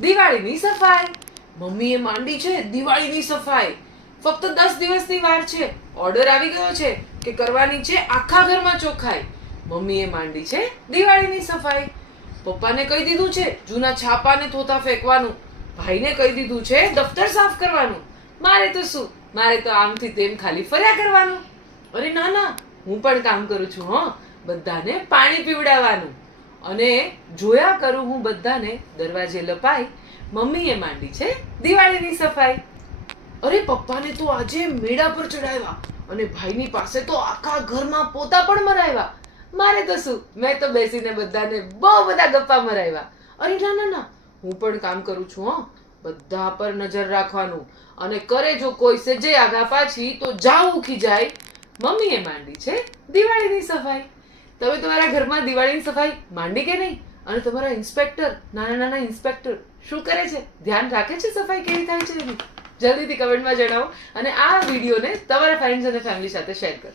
દિવાળીની સફાઈ. મમ્મીએ માંડી છે દિવાળીની સફાઈ. ફક્ત દસ દિવસની વાર છે. ઓર્ડર આવી ગયો છે કે કરવાની છે આખા ઘરમાં ચોખ્ખાઈ. મમ્મીએ માંડી છે દિવાળીની સફાઈ. પપ્પાને કહી દીધું છે જૂના છાપાને થોતા ફેંકવાનું. ભાઈને કહી દીધું છે દફતર સાફ કરવાનું. મારે તો શું? મારે તો આમથી તેમ ખાલી ફર્યા કરવાનું. અરે ના ના, હું પણ કામ કરું છું, હો. બધાને પાણી પીવડાવવાનું. અને જોયા કરું હું બધાને દરવાજે લપાઈ, મમ્મીએ માંડી છે દિવાળીની સફાઈ. અરે પપ્પાને તો આજે મેળા પર ચડાવ્યા અને ભાઈની પાસે તો આખા ઘરમાં પોતા પણ મરાવ્યા. મારે તો શું, મેં તો બેસીને બધાને બહુ બધા ગપ્પા મરાવ્યા. અરે ના ના ના, હું પણ કામ કરું છું, હો. બધા પર નજર રાખવાનું. અને કરે જો કોઈ સેજે આગા પાછી, તો જાવું ખીજાય મમ્મીએ માંડી છે દિવાળીની સફાઈ. તમે તમારા ઘરમાં દિવાળીની સફાઈ માંડી કે નહીં? અને તમારા ઇન્સ્પેક્ટર, નાના નાના ઇન્સ્પેક્ટર શું કરે છે? ધ્યાન રાખે છે સફાઈ કેવી થાય છે જલ્દીથી કમેન્ટમાં જણાવો અને આ વિડીયોને તમારા ફ્રેન્ડ્સ અને ફેમિલી સાથે શેર કરો.